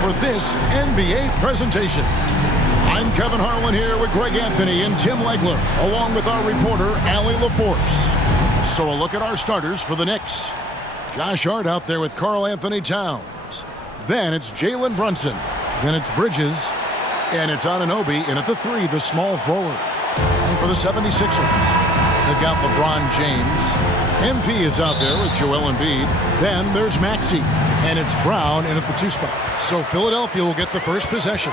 for this NBA presentation. I'm Kevin Harlan here with Greg Anthony and Tim Legler, along with our reporter, Allie LaForce. So a look at our starters for the Knicks. Josh Hart out there with Karl Anthony Towns. Then it's Jalen Brunson. Then it's Bridges. And it's Anunoby in at the 3, the small forward. And for the 76ers, they've got LeBron James. MP is out there with Joel Embiid. Then there's Maxey. And it's Brown in at the 2 spot. So Philadelphia will get the first possession.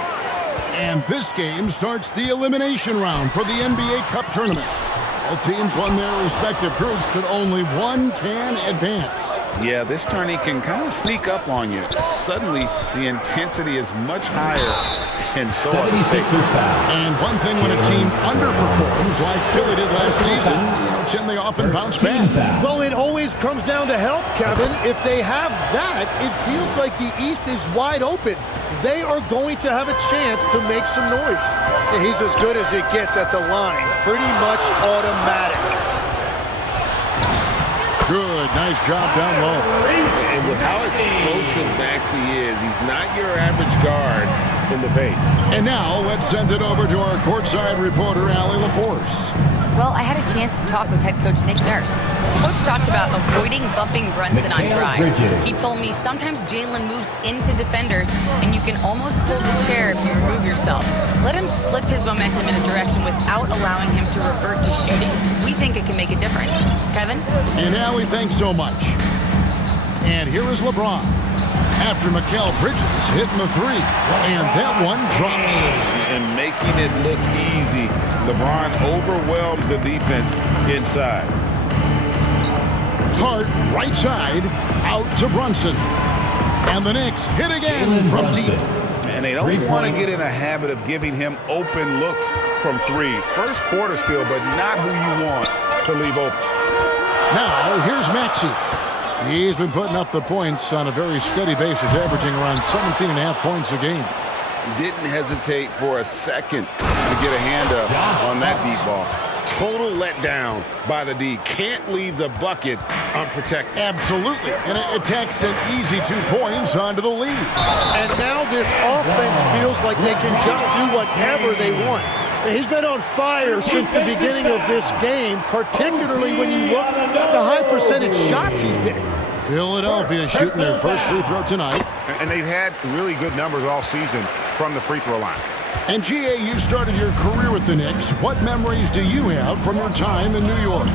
And this game starts the elimination round for the NBA Cup Tournament. All teams won their respective groups, but only one can advance. Yeah, this tourney can kind of sneak up on you. Suddenly, the intensity is much higher, and so are the stakes. And one thing when a team underperforms, like Philly did last season, Tim, they often bounce back. Well, it always comes down to health, Kevin. If they have that, it feels like the East is wide open. They are going to have a chance to make some noise. He's as good as it gets at the line. Pretty much automatic. Good, nice job down low. And with how explosive Maxey is, he's not your average guard in the paint. And now let's send it over to our courtside reporter, Allie LaForce. Well, I had a chance to talk with head coach Nick Nurse. Coach talked about avoiding bumping Brunson on drives. He told me sometimes Jalen moves into defenders, and you can almost pull the chair if you remove yourself. Let him slip his momentum in a direction without allowing him to revert to shooting. We think it can make a difference. Kevin? And Allie, thanks so much. And here is LeBron. After Mikal Bridges hitting the 3. And that one drops. And making it look easy. LeBron overwhelms the defense inside. Hart, right side, out to Brunson. And the Knicks hit again from deep. And they don't want to get in a habit of giving him open looks from 3. First quarter still, but not who you want to leave open. Now, here's Maxey. He's been putting up the points on a very steady basis, averaging around 17.5 points a game. Didn't hesitate for a second to get a hand up on that deep ball. Total letdown by the D. Can't leave the bucket unprotected. Absolutely. And it takes an easy 2 points onto the lead. And now this offense feels like they can just do whatever they want. He's been on fire since the beginning of this game, particularly when you look at the high percentage shots he's getting. Philadelphia shooting their first free throw tonight. And they've had really good numbers all season from the free throw line. And GA, you started your career with the Knicks. What memories do you have from your time in New York?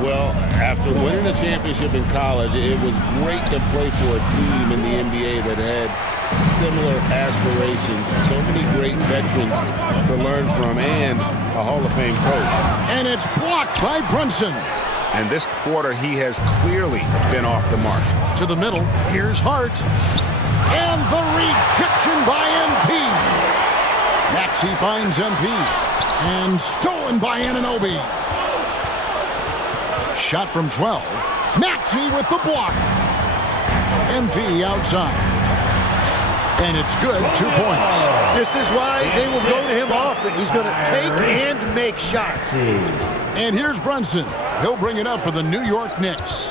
Well, after winning a championship in college, it was great to play for a team in the NBA that had similar aspirations. So many great veterans to learn from and a Hall of Fame coach. And it's blocked by Brunson. And this quarter, he has clearly been off the mark. To the middle, here's Hart. And the rejection by MP. Maxey finds MP. And stolen by Anunoby. Shot from 12. Maxey with the block. MP outside. And it's good, 2 points. This is why they will go to him often. He's going to take and make shots. And here's Brunson. He'll bring it up for the New York Knicks.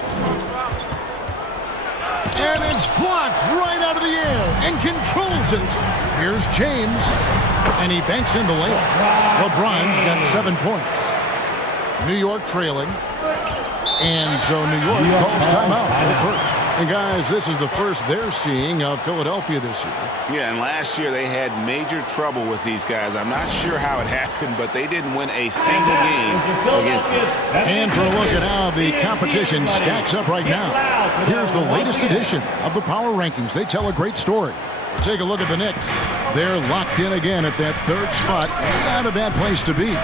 And it's blocked right out of the air and controls it. Here's James. And he banks in the layup. LeBron's got 7 points. New York trailing. And so New York calls timeout for the first. And guys, this is the first they're seeing of Philadelphia this year. Yeah, and last year they had major trouble with these guys. I'm not sure how it happened, but they didn't win a single game against them. And for a look at how the competition stacks up right now, here's the latest edition of the Power Rankings. They tell a great story. Take a look at the Knicks. They're locked in again at that 3rd spot. Not a bad place to be.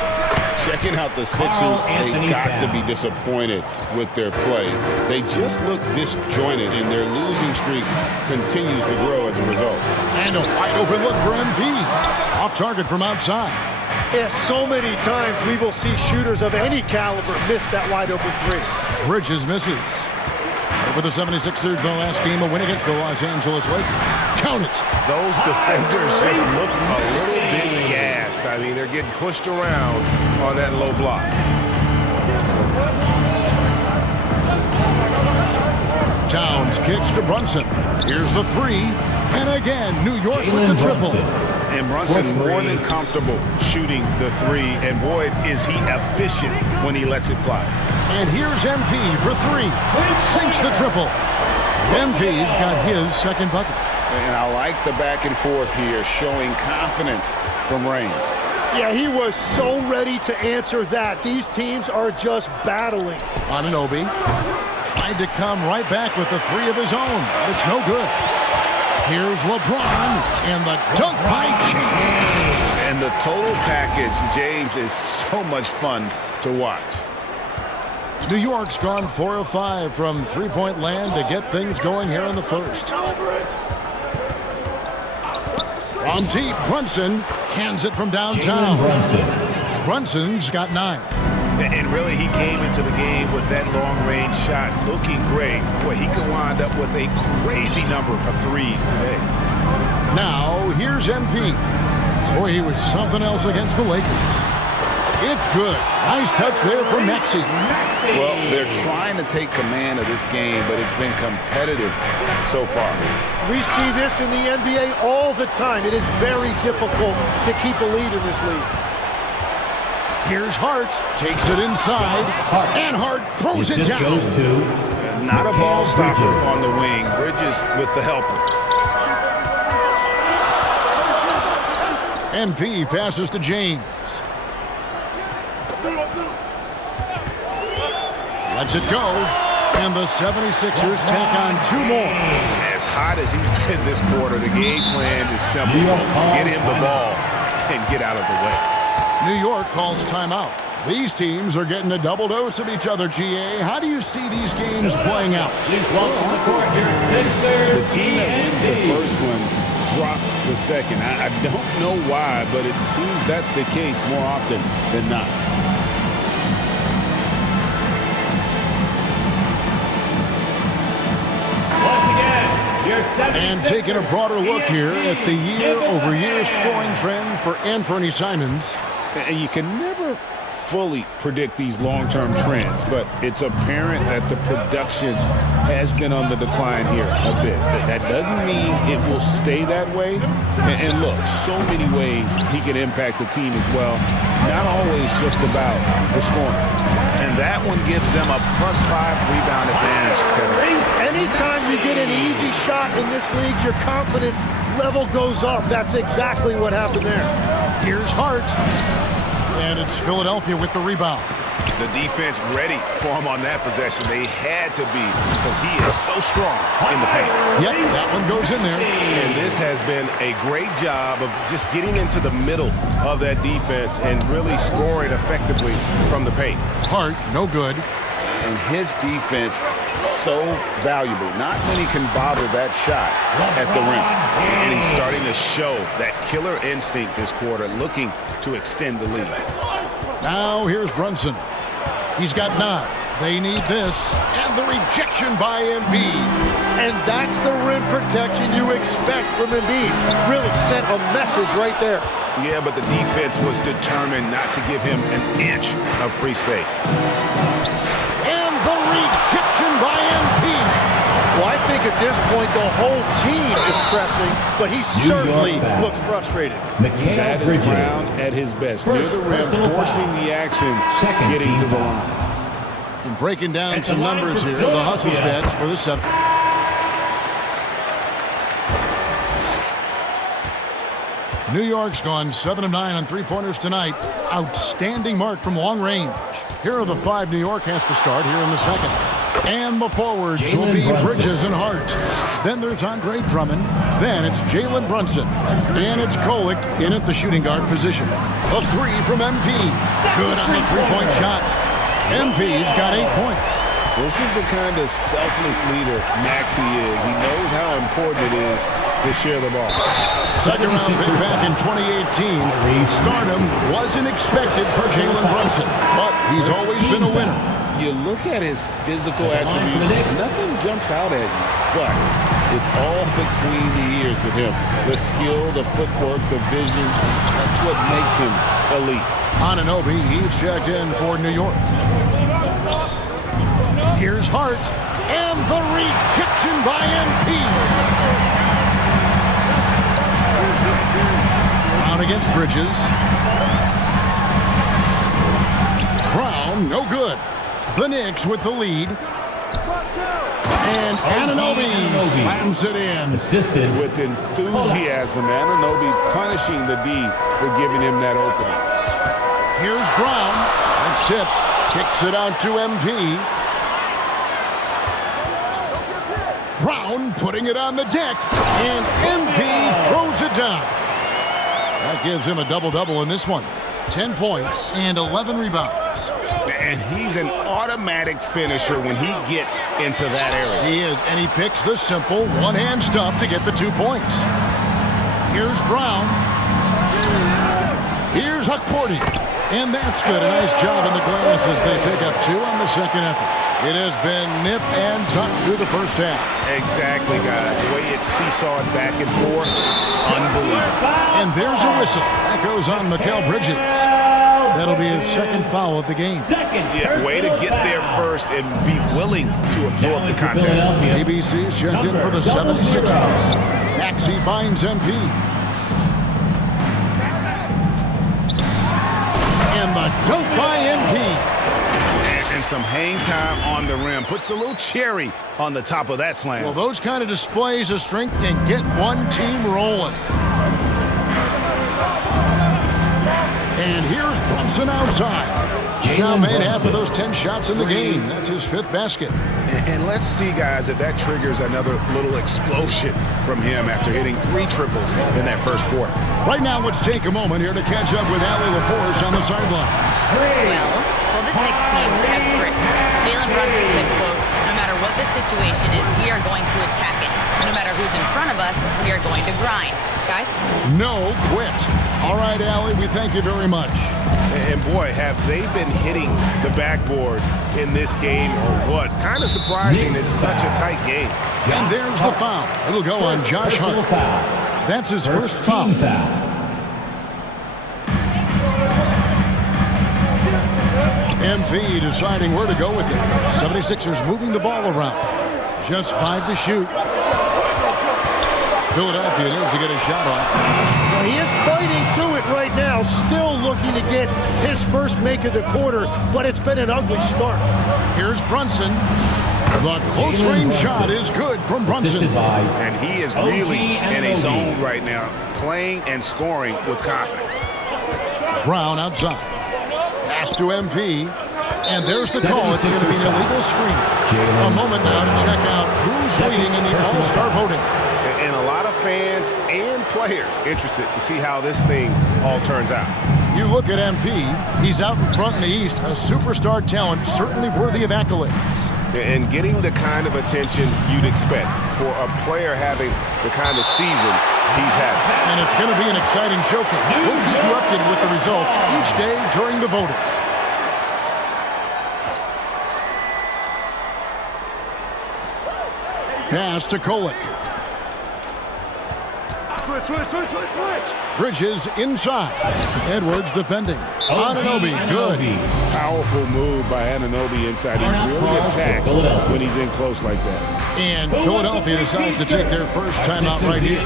Checking out the Sixers, they got to be disappointed with their play. They just look disjointed, and their losing streak continues to grow as a result. And a wide open look for MP. Off target from outside. Yeah, so many times we will see shooters of any caliber miss that wide open 3. Bridges misses. For the 76ers, their last game, a win against the Los Angeles Lakers. Count it. Those defenders just look a little bit gassed. I mean, they're getting pushed around on that low block. Towns kicks to Brunson. Here's the 3. And again, New York with the triple. And Brunson more than comfortable shooting the three. And boy, is he efficient when he lets it fly. And here's MP for three. Sinks the triple. MP's got his second bucket. And I like the back and forth here, showing confidence from Reigns. Yeah, he was so ready to answer that. These teams are just battling. Anunoby tried to come right back with the three of his own, but it's no good. Here's LeBron and the dunk by James. And the total package, James, is so much fun to watch. New York's gone 4 of 5 from three-point land to get things going here in the first. On deep, Brunson cans it from downtown. Brunson's got 9. And really, he came into the game with that long-range shot looking great. Boy, he could wind up with a crazy number of threes today. Now, here's MP. Boy, he was something else against the Lakers. It's good. Nice touch there from Maxey. Well, they're trying to take command of this game, but it's been competitive so far. We see this in the NBA all the time. It is very difficult to keep a lead in this league. Here's Hart. Takes it inside. And Hart throws it down. Not a ball stopper on the wing. Bridges with the helper. MP passes to James. Lets it go. And the 76ers tack on 2 more. As hot as he's been this quarter, the game plan is simple. Get him the ball and get out of the way. New York calls timeout. These teams are getting a double dose of each other, GA. How do you see these games playing out? The team that wins the first one drops the second. I don't know why, but it seems that's the case more often than not. And taking a broader look here at the year-over-year scoring trend for Anthony Simons. And you can never fully predict these long-term trends, but it's apparent that the production has been on the decline here a bit. That doesn't mean it will stay that way. And look, so many ways he can impact the team as well. Not always just about the scoring. And that one gives them a +5 rebound advantage, Kevin. Anytime you get an easy shot in this league, your confidence level goes up. That's exactly what happened there. Here's Hart. And it's Philadelphia with the rebound. The defense ready for him on that possession. They had to be because he is so strong in the paint. Yep, that one goes in there. And this has been a great job of just getting into the middle of that defense and really scoring effectively from the paint. Hart, no good. And his defense so valuable. Not many can bother that shot at the rim. And he's starting to show that killer instinct this quarter, looking to extend the lead. Now here's Brunson. He's got 9. They need this. And the rejection by Embiid. And that's the rim protection you expect from Embiid. Really sent a message right there. Yeah, but the defense was determined not to give him an inch of free space. And the rejection by Embiid. Well, I think at this point the whole team is pressing, but he certainly looks frustrated. That is Brown at his best. Near the rim, forcing the action, getting to the line. And breaking down some numbers here, the hustle stats for the 7. New York's gone 7 of 9 on three-pointers tonight. Outstanding mark from long range. Here are the 5 New York has to start here in the second. And the forwards will be Bridges and Hart. Then there's Andre Drummond. Then it's Jalen Brunson. And it's Kolek in at the shooting guard position. A 3 from MP. Good on the three-point shot. MP's got 8 points. This is the kind of selfless leader Maxey is. He knows how important it is to share the ball. Second round pick back in 2018. Stardom wasn't expected for Jalen Brunson, but he's always been a winner. You look at his physical attributes, nothing jumps out at you, but it's all between the ears with him. The skill, the footwork, the vision, that's what makes him elite. Anunoby, he's checked in for New York. Here's Hart, and the rejection by MP. against Bridges. Brown, no good. The Knicks with the lead. And Anunoby slams it in. Assisted with enthusiasm. Anunoby punishing the D for giving him that opening. Here's Brown. It's tipped. Kicks it out to MP. Brown putting it on the deck. And MP throws it down. That gives him a double-double in this one. 10 points and 11 rebounds. And he's an automatic finisher when he gets into that area. He is, and he picks the simple one-hand stuff to get the 2 points. Here's Brown. Here's Hukporti. And that's good. A nice job in the glass as they pick up 2 on the second effort. It has been nip and tuck through the first half. Exactly, guys. The way it's seesawed back and forth, unbelievable. And there's a whistle. That goes on Mikal Bridges. That'll be his second foul of the game. Yeah, way to get there first and be willing to absorb the contact. ABC's checked in for the 76ers. Maxey finds MP. And the dunk by MP. And some hang time on the rim. Puts a little cherry on the top of that slam. Well, those kind of displays of strength can get one team rolling. And here's Brunson outside. He's now made half of those 10 shots in the game. That's his 5th basket. And let's see, guys, if that triggers another little explosion from him after hitting 3 triples in that first quarter. Right now, let's take a moment here to catch up with Allie LaForce on the sideline. Well, this Knicks team has grit. Jalen Brunson said, quote, "No matter what the situation is, we are going to attack it. No matter who's in front of us, we are going to grind." Guys? No quit. All right, Allie, we thank you very much. And boy, have they been hitting the backboard in this game or what? Kind of surprising. It's such a tight game. And there's the foul. It'll go on Josh Hart. That's his first foul. MP deciding where to go with it. 76ers moving the ball around. Just 5 to shoot. Philadelphia needs to get a shot off. Well, he is fighting through it right now, still looking to get his first make of the quarter, but it's been an ugly start. Here's Brunson. The close range shot is good from Brunson. And he is really in a zone right now, playing and scoring with confidence. Brown outside. Pass to MP. And there's the call. It's going to be an illegal screen. A moment now to check out who's leading in the All-Star voting. And a lot of fans and players interested to see how this thing all turns out. You look at MP, he's out in front in the East, a superstar talent, certainly worthy of accolades. And getting the kind of attention you'd expect for a player having the kind of season he's had. And it's going to be an exciting showcase. We'll keep you updated with the results each day during the voting. Pass to Kolek. Switch. Bridges inside. Edwards defending. Anunoby, good. Powerful move by Anunoby inside. He really attacks when he's in close like that. And Philadelphia decides to take their first timeout right here.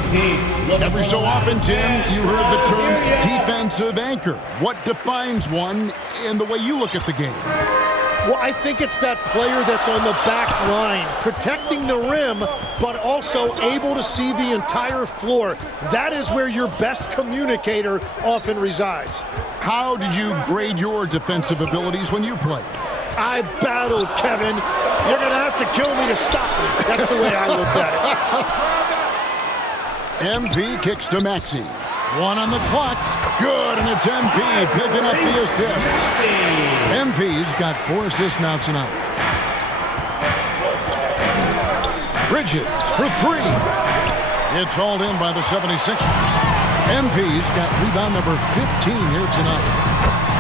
Every so often, Tim, you heard the term defensive anchor. What defines one in the way you look at the game? Well, I think it's that player that's on the back line, protecting the rim, but also able to see the entire floor. That is where your best communicator often resides. How did you grade your defensive abilities when you played? I battled, Kevin. You're going to have to kill me to stop me. That's the way I looked at it. MP kicks to Maxey. 1 on the clock. Good, and it's MP picking up the assist. MP's got 4 assists now tonight. Bridges for 3. It's hauled in by the 76ers. MP's got rebound number 15 here tonight.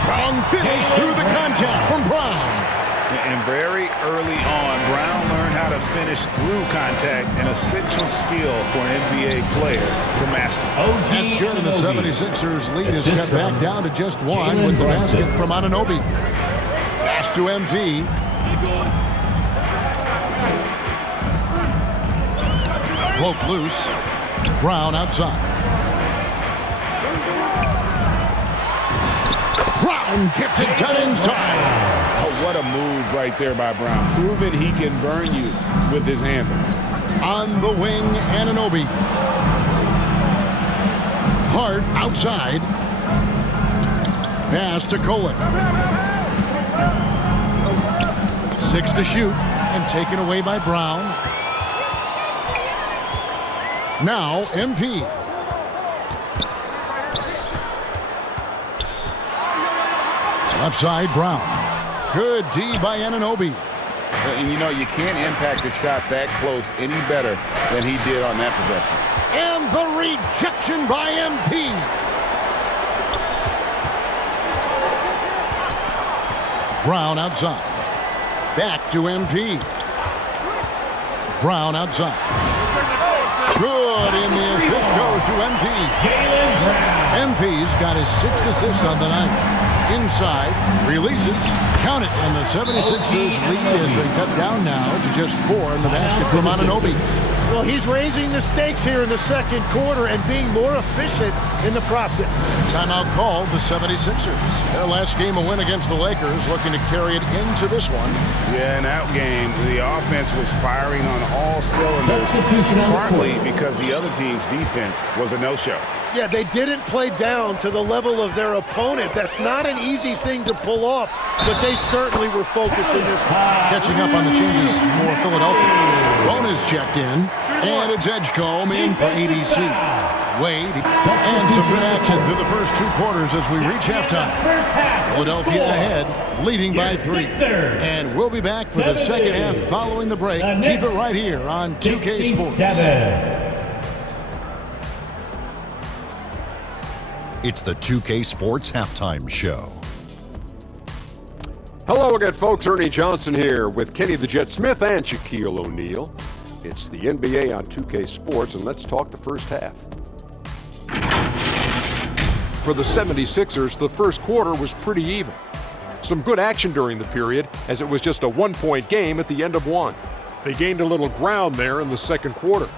Strong finish through the contact from Brown. And very early on, Brown learned how to finish through contact, an essential skill for an NBA player to master. That's good, and the 76ers lead is cut back down to just 1 with the basket from Anunoby. Pass to MP. Broke loose. Brown outside. Brown gets it done inside. Oh, what a move right there by Brown. Proving he can burn you with his handle. On the wing, Anunoby. Hart outside. Pass to Kolek. 6 to shoot and taken away by Brown. Now MP. Left side, Brown. Good D by Anunoby. And you know, you can't impact a shot that close any better than he did on that possession. And the rejection by MP. Brown outside. Back to MP. Brown outside. Good, and the assist goes to MP. MP's got his 6th assist on the night. Inside, releases, count it, and the 76ers lead has been cut down now to just 4 in the basket from Anunoby. Well, he's raising the stakes here in the second quarter and being more efficient in the process. Timeout called the 76ers. Their last game a win against the Lakers, looking to carry it into this one. Yeah, in that game, the offense was firing on all cylinders, partly because the other team's defense was a no-show. Yeah, they didn't play down to the level of their opponent. That's not an easy thing to pull off, but they certainly were focused in this one. Catching up on the changes for Philadelphia. Bonus checked in, and it's Edgecombe in for ADC. Wade, and some good action through the first 2 quarters as we reach halftime. Philadelphia ahead, leading by 3. And we'll be back for the second half following the break. Keep it right here on 2K Sports. It's the 2K Sports Halftime Show. Hello again, folks. Ernie Johnson here with Kenny the Jet Smith and Shaquille O'Neal. It's the NBA on 2K Sports, and let's talk the first half. For the 76ers, the first quarter was pretty even. Some good action during the period, as it was just a 1-point game at the end of 1. They gained a little ground there in the second quarter.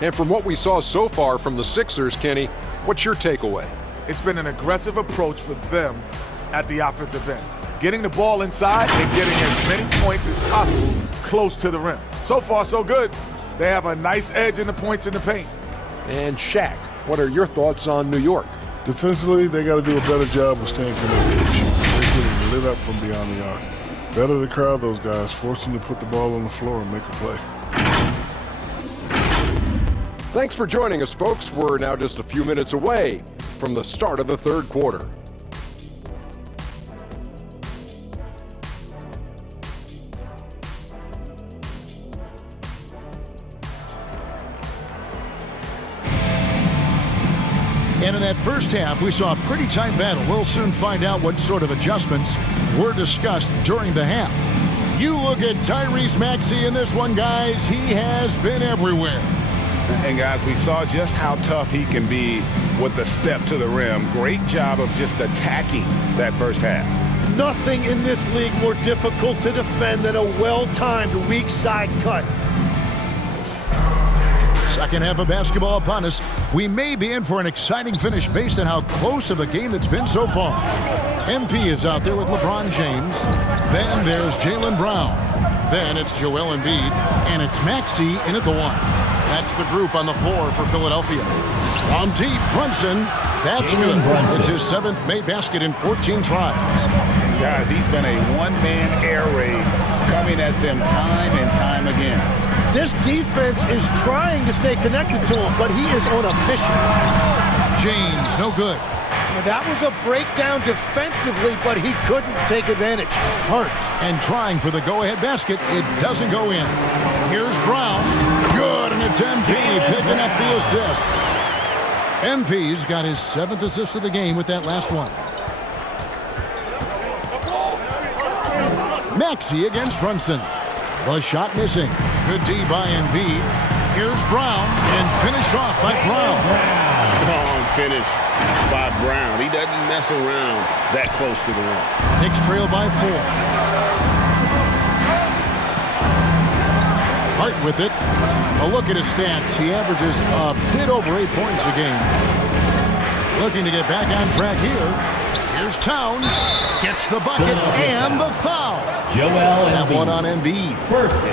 And from what we saw so far from the Sixers, Kenny, what's your takeaway? It's been an aggressive approach for them at the offensive end. Getting the ball inside and getting as many points as possible close to the rim. So far, so good. They have a nice edge in the points in the paint. And Shaq, what are your thoughts on New York? Defensively, they got to do a better job of staying connected. They're getting lit up from beyond the arc. Better to crowd those guys, force them to put the ball on the floor and make a play. Thanks for joining us, folks. We're now just a few minutes away from the start of the third quarter. And in that first half, we saw a pretty tight battle. We'll soon find out what sort of adjustments were discussed during the half. You look at Tyrese Maxey in this one, guys. He has been everywhere. And guys, we saw just how tough he can be with the step to the rim. Great job of just attacking that first half. Nothing in this league more difficult to defend than a well-timed weak side cut. Second half of basketball upon us. We may be in for an exciting finish based on how close of a game that's been so far. MP is out there with LeBron James. Then there's Jaylen Brown. Then it's Joel Embiid. And it's Maxey in at the 1. That's the group on the floor for Philadelphia. On deep, Brunson. That's good. It's his 7th made basket in 14 tries. Guys, he's been a one-man air raid coming at them time and time again. This defense is trying to stay connected to him, but he is on a mission. James, no good. And that was a breakdown defensively, but he couldn't take advantage. Hart, and trying for the go-ahead basket. It doesn't go in. Here's Brown. Good, and it's MP picking up the assist. MP's got his 7th assist of the game with that last one. Maxey against Brunson. The shot missing. Good D by Embiid. Here's Brown, and finished off by Brown. Strong finish by Brown. He doesn't mess around that close to the rim. Knicks trail by 4. Hart with it. A look at his stats. He averages a bit over 8 points a game. Looking to get back on track here. Here's Towns. Gets the bucket and the foul. That one on Embiid.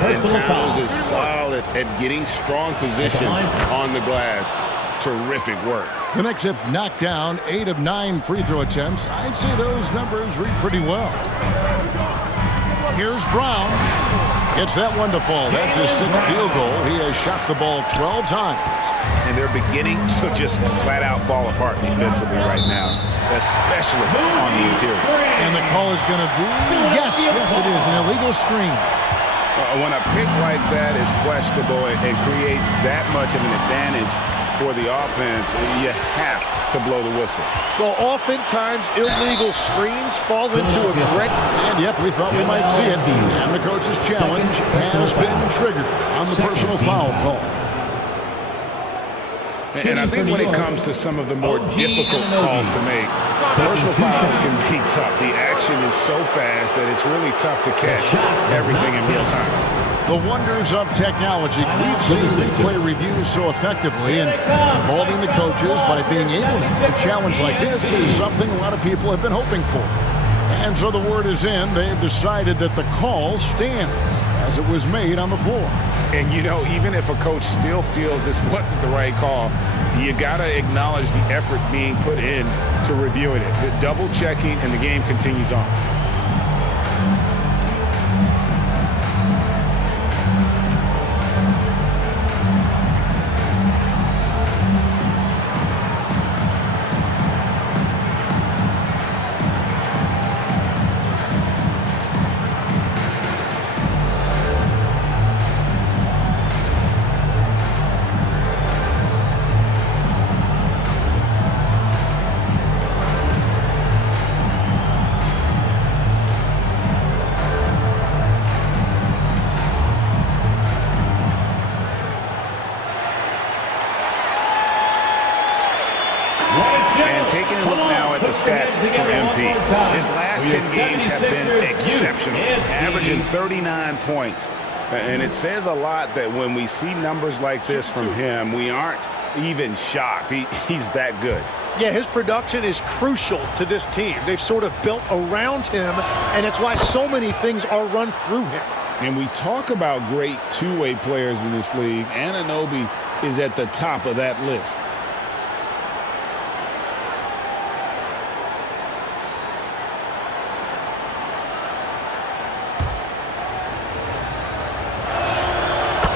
And Towns is solid at getting strong position on the glass. Terrific work. The Knicks have knocked down 8 of 9 free throw attempts. I'd say those numbers read pretty well. Here's Brown. Gets that one to fall. That's his 6th field goal. He has shot the ball 12 times. And they're beginning to just flat out fall apart defensively right now, especially on the interior. And the call is going to be, yes, it is, an illegal screen. When a pick like that is questionable and creates that much of an advantage for the offense, you have to blow the whistle. Well, oftentimes illegal screens fall into a great... And yep, we thought we might see it. And the coach's challenge has been triggered on the personal foul call. And I think when it comes to some of the more difficult calls to make, personal fouls can be tough. The action is so fast that it's really tough to catch everything in real time. The wonders of technology. We've seen replay reviews so effectively, and involving the coaches by being able to have a challenge like this is something a lot of people have been hoping for. And so the word is in. They've decided that the call stands as it was made on the floor. And, you know, even if a coach still feels this wasn't the right call, you got to acknowledge the effort being put in to reviewing it. The double checking, and the game continues on. Taking a look now at the stats for MP. His last 10 games have been exceptional, averaging 39 points. And it says a lot that when we see numbers like this from him, we aren't even shocked. He's that good. Yeah, his production is crucial to this team. They've sort of built around him, and it's why so many things are run through him. And we talk about great two-way players in this league. Anunoby is at the top of that list.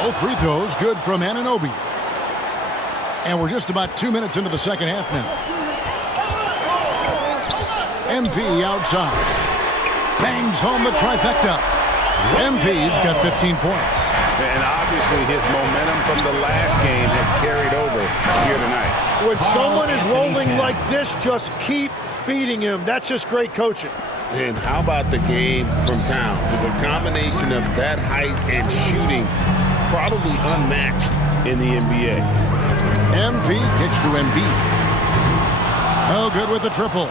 Both free throws good from Anunoby. And we're just about 2 minutes into the second half now. MP outside. Bangs home the trifecta. MP's got 15 points. And obviously his momentum from the last game has carried over here tonight. When someone is rolling like this, just keep feeding him. That's just great coaching. And how about the game from Towns? The combination of that height and shooting, probably unmatched in the NBA. MP gets to Embiid. Oh, good with the triple.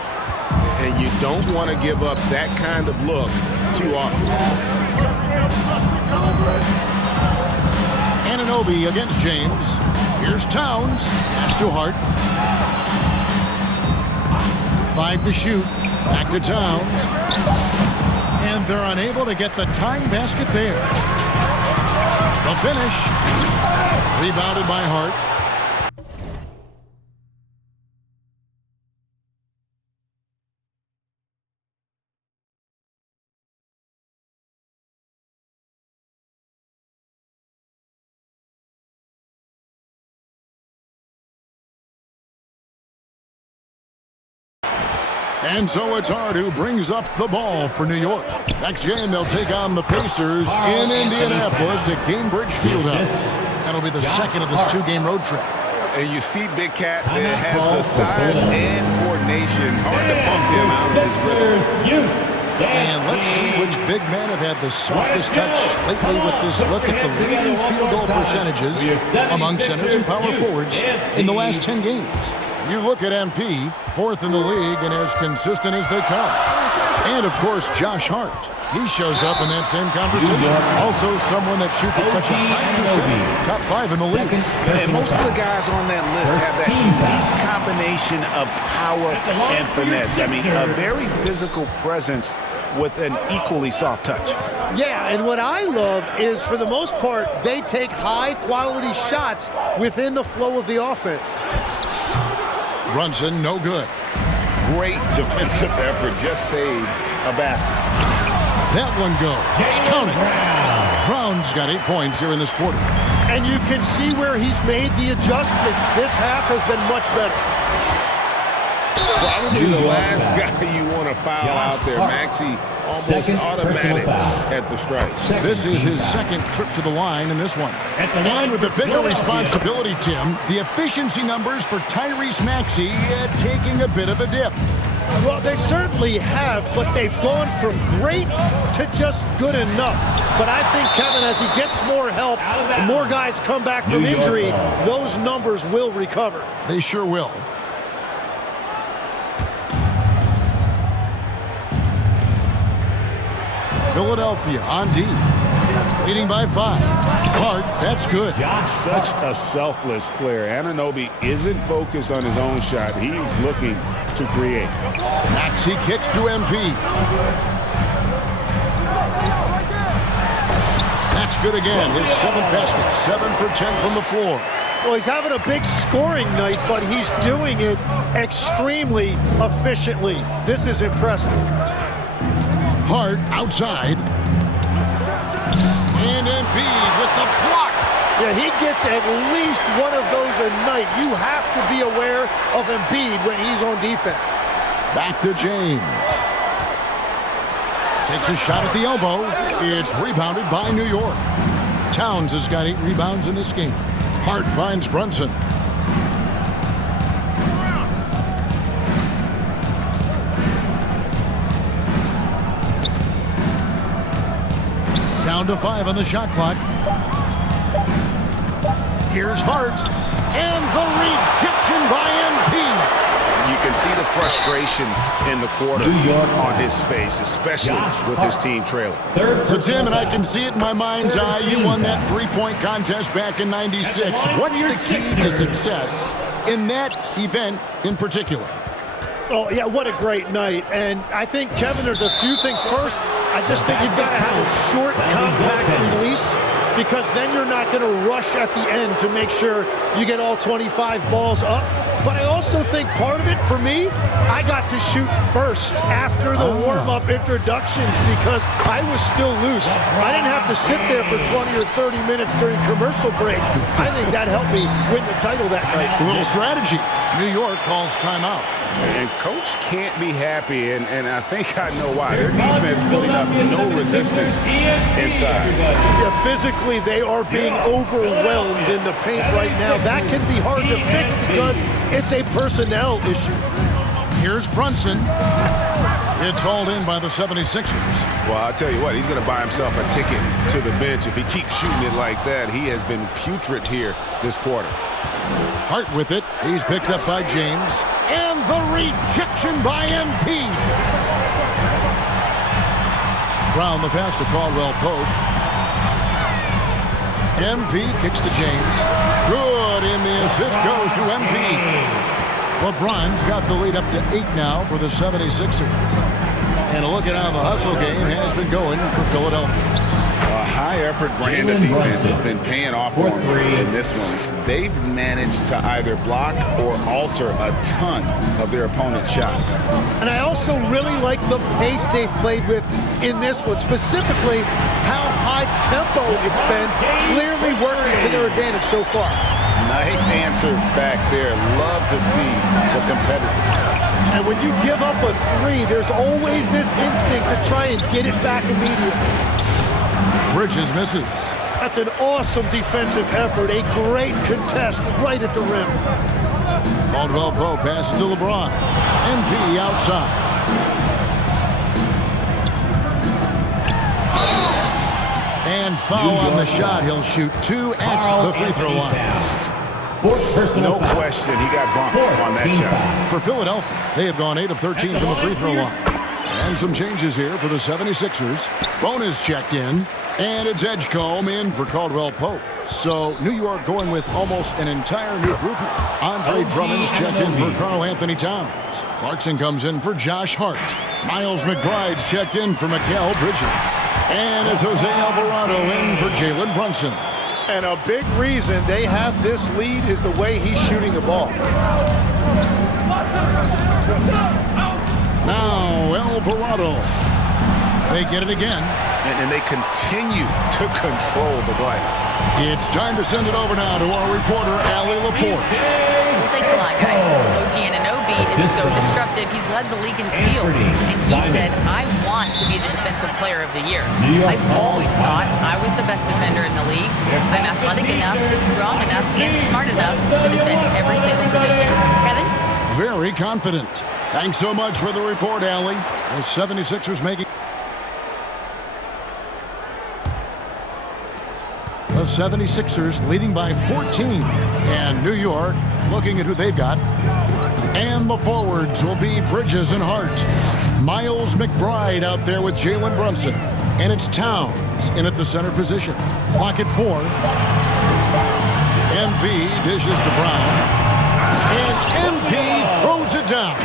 And you don't want to give up that kind of look too often. Anunoby against James. Here's Towns. Pass to Hart. 5 to shoot. Back to Towns. And they're unable to get the tying basket there. The finish. Rebounded by Hart. And so it's Hart who brings up the ball for New York. Next game, they'll take on the Pacers in Indianapolis at Gainbridge Fieldhouse. That'll be the second of this 2-game road trip. And you see Big Cat that has the size and coordination. Hard to bump him out of his rhythm. And let's see which big men have had the softest touch lately with this look at the leading field goal percentages among centers and power forwards in the last 10 games. You look at MP, 4th in the league and as consistent as they come. And, of course, Josh Hart. He shows up in that same conversation. Also someone that shoots at such a high percentage. Top 5 in the league. And most of the guys on that list have that unique combination of power and finesse. I mean, a very physical presence with an equally soft touch. Yeah, and what I love is, for the most part, they take high-quality shots within the flow of the offense. Brunson, no good. Great defensive effort, just saved a basket. That one goes. Counting. Brown's got 8 points here in this quarter. And you can see where he's made the adjustments. This half has been much better. Probably the last guy you want to foul out there. Maxey almost automatic at the strike. This is his second trip to the line in this one. And with the bigger responsibility, Tim, the efficiency numbers for Tyrese Maxey taking a bit of a dip. Well, they certainly have, but they've gone from great to just good enough. But I think, Kevin, as he gets more help, more guys come back from injury, those numbers will recover. They sure will. Philadelphia on D, leading by 5. Hart, that's good. Such a selfless player. Anunoby isn't focused on his own shot. He's looking to create. Maxey kicks to MP. That's good again. His 7th basket, 7 for 10 from the floor. Well, he's having a big scoring night, but he's doing it extremely efficiently. This is impressive. Hart outside. And Embiid with the block. Yeah, he gets at least one of those a night. You have to be aware of Embiid when he's on defense. Back to James. Takes a shot at the elbow. It's rebounded by New York. Towns has got 8 rebounds in this game. Hart finds Brunson. Down to 5 on the shot clock. Here's Hart. And the rejection by MP. You can see the frustration in the quarter on his face, especially with his team trailing. So, Tim, and I can see it in my mind's eye, you won that 3-point contest back in '96. What's the key to success in that event in particular? Oh, yeah, what a great night. And I think, Kevin, there's a few things. First, I just think you've got to have a short, compact release, because then you're not going to rush at the end to make sure you get all 25 balls up. But I also think part of it, for me, I got to shoot first after the warm-up introductions because I was still loose. I didn't have to sit there for 20 or 30 minutes during commercial breaks. I think that helped me win the title that night. A little strategy. New York calls timeout. And coach can't be happy, and I think I know why. Their defense putting up no resistance inside. Yeah, physically, they are being overwhelmed in the paint right now. That can be hard to fix because it's a personnel issue. Here's Brunson. It's hauled in by the 76ers. Well, I'll tell you what, he's going to buy himself a ticket to the bench. If he keeps shooting it like that, he has been putrid here this quarter. Hart with it. He's picked up by James. And the rejection by MP. Brown the pass to Caldwell Pope. MP kicks to James. Good, and the assist goes to MP. LeBron's got the lead up to 8 now for the 76ers. And a look at how the hustle game has been going for Philadelphia. A high-effort brand of defense has been paying off for them in this one. They've managed to either block or alter a ton of their opponent's shots. And I also really like the pace they've played with in this one, specifically how high tempo it's been, clearly working to their advantage so far. Nice answer back there. Love to see the competitiveness. And when you give up a 3, there's always this instinct to try and get it back immediately. Bridges misses. That's an awesome defensive effort. A great contest right at the rim. Caldwell Pope passes to LeBron. MP outside. And foul on the shot. He'll shoot 2 at the free throw line. No question, he got bumped on that shot. For Philadelphia, they have gone 8 of 13 from the free throw line. And some changes here for the 76ers. Bonus checked in. And it's Edgecombe in for Caldwell Pope. So New York going with almost an entire new group here. Andre Drummond's checked in for Karl Anthony Towns. Clarkson comes in for Josh Hart. Miles McBride's checked in for Mikal Bridges. And it's Jose Alvarado in for Jalen Brunson. And a big reason they have this lead is the way he's shooting the ball. Now Alvarado. They get it again. And they continue to control the glass. It's time to send it over now to our reporter, Allie LaForce. Well, thanks a lot, guys. OG Anunoby is so disruptive. He's led the league in steals. And he said, I want to be the defensive player of the year. I've always thought I was the best defender in the league. I'm athletic enough, strong enough, and smart enough to defend every single position. Kevin? Very confident. Thanks so much for the report, Allie. The 76ers making... The 76ers leading by 14. And New York looking at who they've got. And the forwards will be Bridges and Hart. Miles McBride out there with Jalen Brunson. And it's Towns in at the center position. Clock at 4. MP dishes to Brown. And MP throws it down.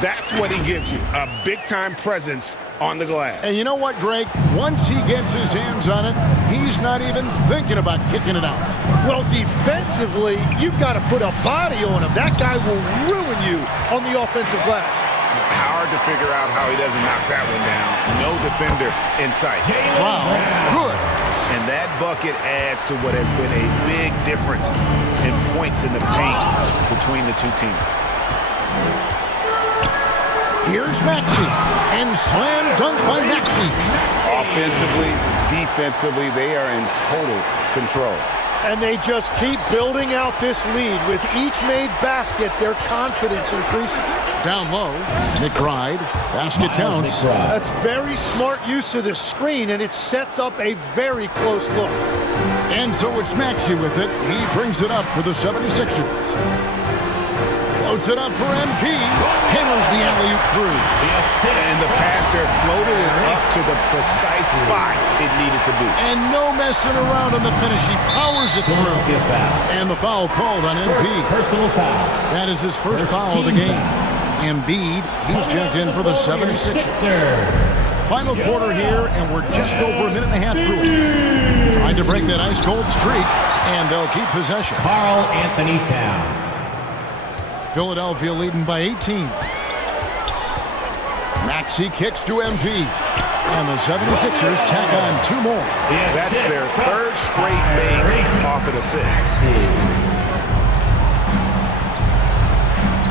That's what he gives you, a big-time presence on the glass. And you know what, Greg? Once he gets his hands on it, he's not even thinking about kicking it out. Well, defensively, you've got to put a body on him. That guy will ruin you on the offensive glass. Hard to figure out how he doesn't knock that one down. No defender in sight. Wow, good. And that bucket adds to what has been a big difference in points in the paint between the two teams. Here's Maxey, and slam dunk by Maxey. Offensively, defensively, they are in total control. And they just keep building out this lead. With each made basket, their confidence increases. Down low, McBride, basket counts. That's very smart use of the screen, and it sets up a very close look. And so it's Maxey with it. He brings it up for the 76ers. Floats it up for MP. Hammers the alley-oop through. And the pass there floated it up to the precise spot it needed to be. And no messing around on the finish. He powers it through. And the foul called on MP. Personal foul. That is his first foul of the game. Embiid, he's checked in for the 76ers. Final quarter here, and we're just over a minute and a half through it. Trying to break that ice-cold streak, and they'll keep possession. Karl Anthony Towns. Philadelphia leading by 18. Maxey kicks to MP. And the 76ers tack on 2 more. That's their third straight make off an assist.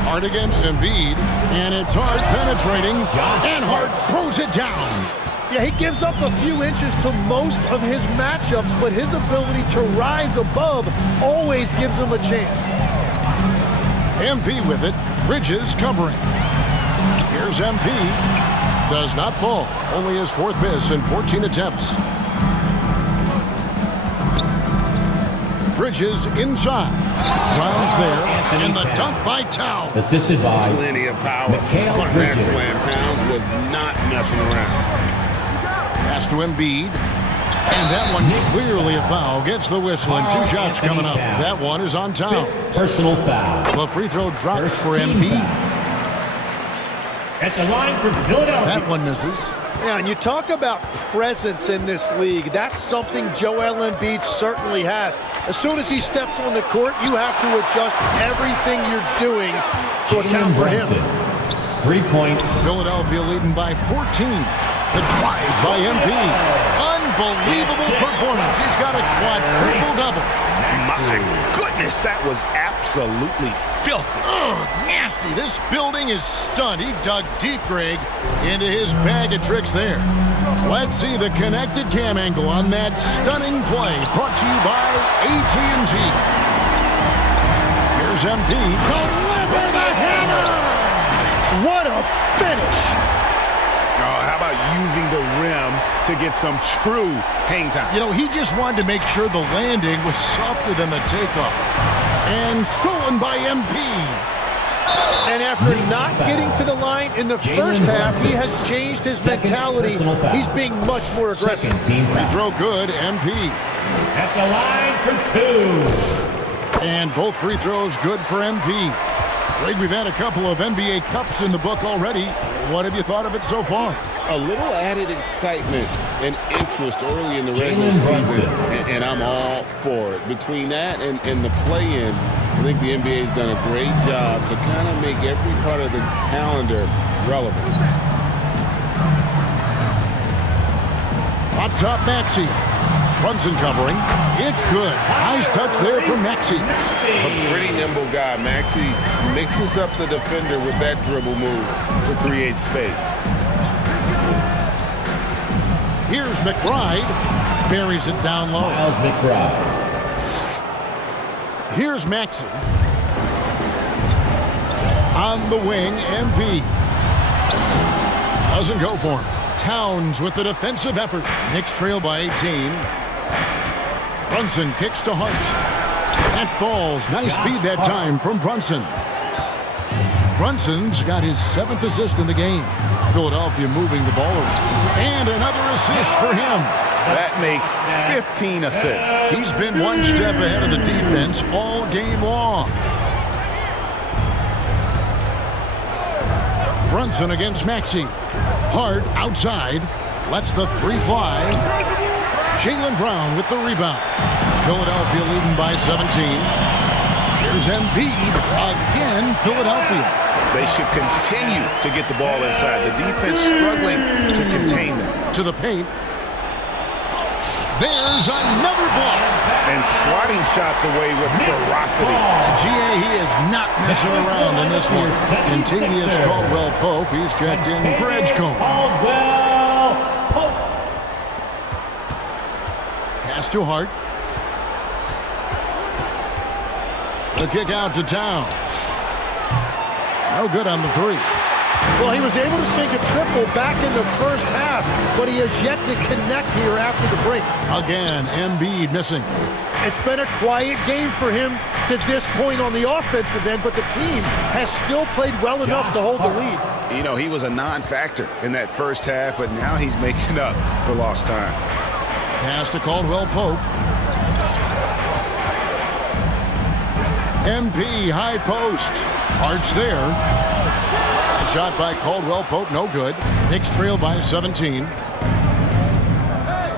Hart against Embiid. And it's Hart penetrating. And Hart throws it down. Yeah, he gives up a few inches to most of his matchups, but his ability to rise above always gives him a chance. MP with it. Bridges covering. Here's MP. Does not fall. Only his 4th miss in 14 attempts. Bridges inside. Towns there. And the dunk by Towns. Assisted by Plenty of power. Mikal That slam. Towns was not messing around. Pass to Embiid. And that one clearly a foul. Gets the whistle and 2 shots coming up. That one is on Towns. Personal foul. The free throw drops for Embiid. At the line for Philadelphia. That one misses. Yeah, and you talk about presence in this league. That's something Joel Embiid certainly has. As soon as he steps on the court, you have to adjust everything you're doing to account for him. 3 points. Philadelphia leading by 14. The drive by MP. Unbelievable performance. He's got a quadruple-double. My goodness, that was absolutely filthy. Oh, nasty. This building is stunned. He dug deep, Greg, into his bag of tricks there. Let's see the connected cam angle on that stunning play. Brought to you by AT&T. Here's MP. Deliver the hammer! What a finish! Oh, how about using the rim to get some true hang time? You know, he just wanted to make sure the landing was softer than the takeoff. And stolen by MP. And after not getting to the line in the first half, he has changed his mentality. He's being much more aggressive. Free throw good, MP. At the line for 2. And both free throws good for MP. Greg, we've had a couple of NBA Cups in the book already. What have you thought of it so far? A little added excitement and interest early in the regular season, and I'm all for it. Between that and the play-in, I think the NBA has done a great job to kind of make every part of the calendar relevant. Up top, Maxey. Brunson covering. It's good. Nice touch there from Maxey. A pretty nimble guy. Maxey mixes up the defender with that dribble move to create space. Here's McBride. Buries it down low. Miles McBride. Here's Maxey. On the wing, MP. Doesn't go for him. Towns with the defensive effort. Knicks trail by 18. Brunson kicks to Hart. That falls. Nice speed that time from Brunson. Brunson's got his 7th assist in the game. Philadelphia moving the ball around. And another assist for him. That makes 15 assists. He's been one step ahead of the defense all game long. Brunson against Maxey. Hart outside. Lets the 3 fly. Jaylen Brown with the rebound. Philadelphia leading by 17. Here's Embiid. Again, Philadelphia. They should continue to get the ball inside. The defense struggling to contain them. To the paint. There's another block. And swatting shots away with ferocity. GA, he is not messing around in this one. And Tavius Caldwell-Pope, he's checked in for Edgecombe. Caldwell-Pope. Pass to Hart. The kick out to Town. No good on the 3. Well, he was able to sink a triple back in the first half, but he has yet to connect here after the break. Again, Embiid missing. It's been a quiet game for him to this point on the offensive end, but the team has still played well enough to hold the lead. You know, he was a non-factor in that first half, but now he's making up for lost time. Pass to Caldwell-Pope. MP, high post. Hart's there. Shot by Caldwell-Pope, no good. Knicks trail by 17.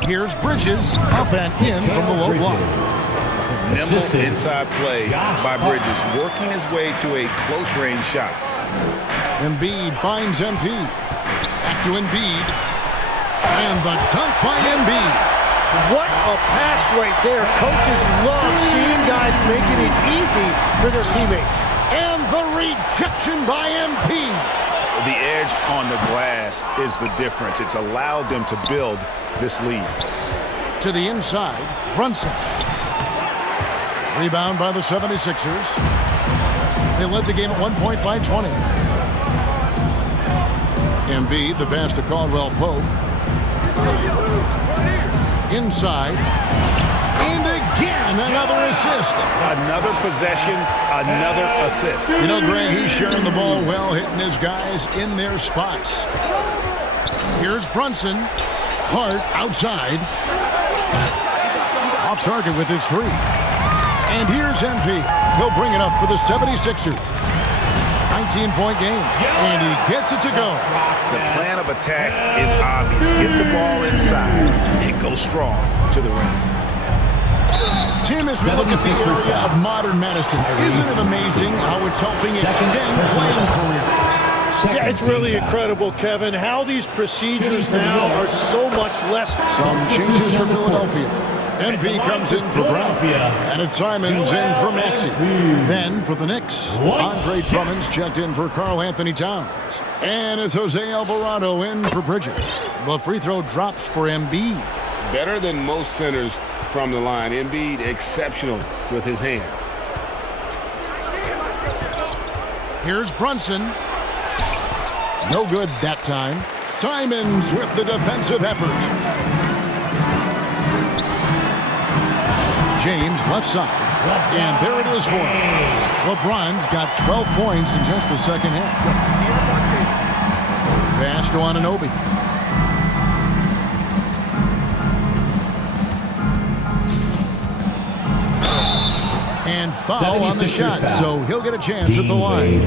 Here's Bridges, up and in from the low block. Nimble inside play by Bridges, working his way to a close-range shot. Embiid finds MP. Back to Embiid. And the dunk by Embiid. What a pass right there. Coaches love seeing guys making it easy for their teammates. And the rejection by MP. The edge on the glass is the difference. It's allowed them to build this lead. To the inside, Brunson. Rebound by the 76ers. They led the game at 1 point by 20. Embiid, the pass to Caldwell-Pope. Inside. And again, another assist. Another possession, another assist. You know, Greg, he's sharing the ball well, hitting his guys in their spots. Here's Brunson. Hart outside. Off target with his 3. And here's MP. He'll bring it up for the 76ers. 19-point game. And he gets it to go. The plan of attack is obvious. Get the ball inside and go strong to the rim. Tim, as we look at the area of modern medicine, isn't it amazing how it's helping extend playing careers? Yeah, it's really incredible, Kevin, how these procedures now are so much less. Some changes for Philadelphia. MP comes in for Brown. And it's Simons in for Maxey. Then for the Knicks, Andre Drummond's checked in for Karl Anthony Towns. And it's Jose Alvarado in for Bridges. The free throw drops for Embiid. Better than most centers from the line. Embiid exceptional with his hands. Here's Brunson. No good that time. Simons with the defensive effort. James left side. And there it is for him. LeBron's got 12 points in just the second half. Pass to Anunoby. And foul on the shot, so he'll get a chance at the line.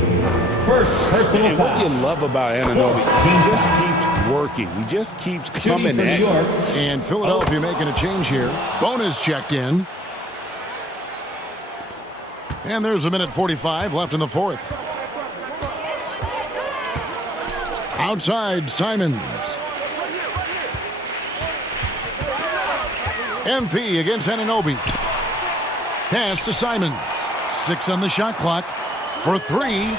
And what you love about Anunoby, he just keeps working. He just keeps coming at you. And Philadelphia making a change here. Bonus checked in. And there's a minute 45 left in the fourth. Outside, Simons. MP against Anunoby. Pass to Simons. 6 on the shot clock. For 3.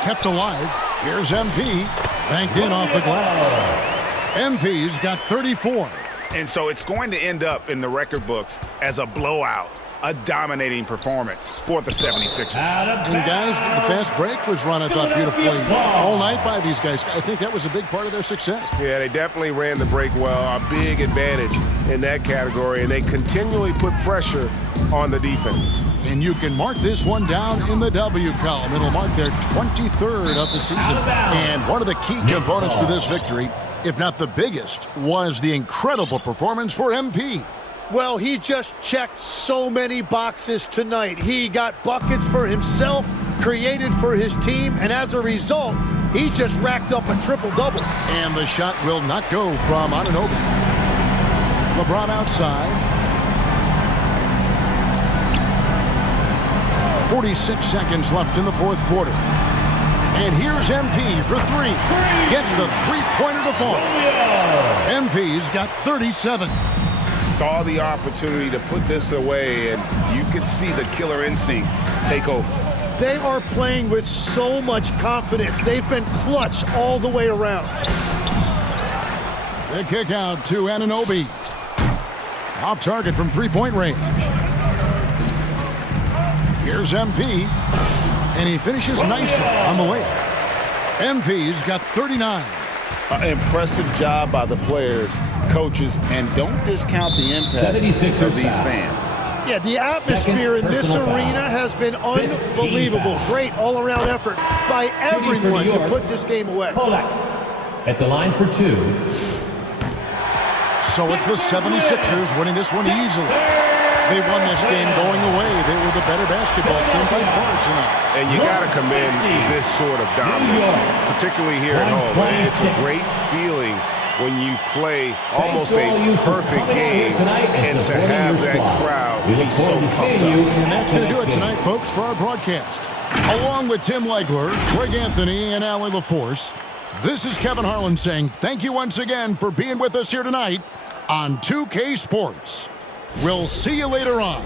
Kept alive. Here's MP. Banked in off the glass. MP's got 34. And so it's going to end up in the record books as a blowout. A dominating performance for the 76ers. And guys, the fast break was run, I thought, beautifully all night by these guys. I think that was a big part of their success. Yeah, they definitely ran the break well. A big advantage in that category, and they continually put pressure on the defense. And you can mark this one down in the W column. It'll mark their 23rd of the season. And one of the key components to this victory, if not the biggest, was the incredible performance for MP. Well, he just checked so many boxes tonight. He got buckets for himself, created for his team, and as a result, he just racked up a triple-double. And the shot will not go from Anunoby. LeBron outside. 46 seconds left in the fourth quarter. And here's MP for 3. Gets the three-pointer to fall. MP's got 37. Saw the opportunity to put this away, and you could see the killer instinct take over. They are playing with so much confidence. They've been clutch all the way around. The kick out to Anunoby. Off target from three-point range. Here's MP. And he finishes nicely on the way. MP's got 39. Impressive job by the players, coaches, and don't discount the impact of these fans. Yeah, the atmosphere in this arena has been unbelievable. Great all-around effort by everyone to put this game away. Polak at the line for 2. So it's the 76ers winning this one easily. They won this game going away. They were the better basketball team by far tonight. And you got to commend this sort of dominance, particularly here at home. It's a great feeling when you play almost a perfect game and to have that crowd be so pumped up. And that's going to do it tonight, folks, for our broadcast. Along with Tim Legler, Greg Anthony, and Allie LaForce, this is Kevin Harlan saying thank you once again for being with us here tonight on 2K Sports. We'll see you later on.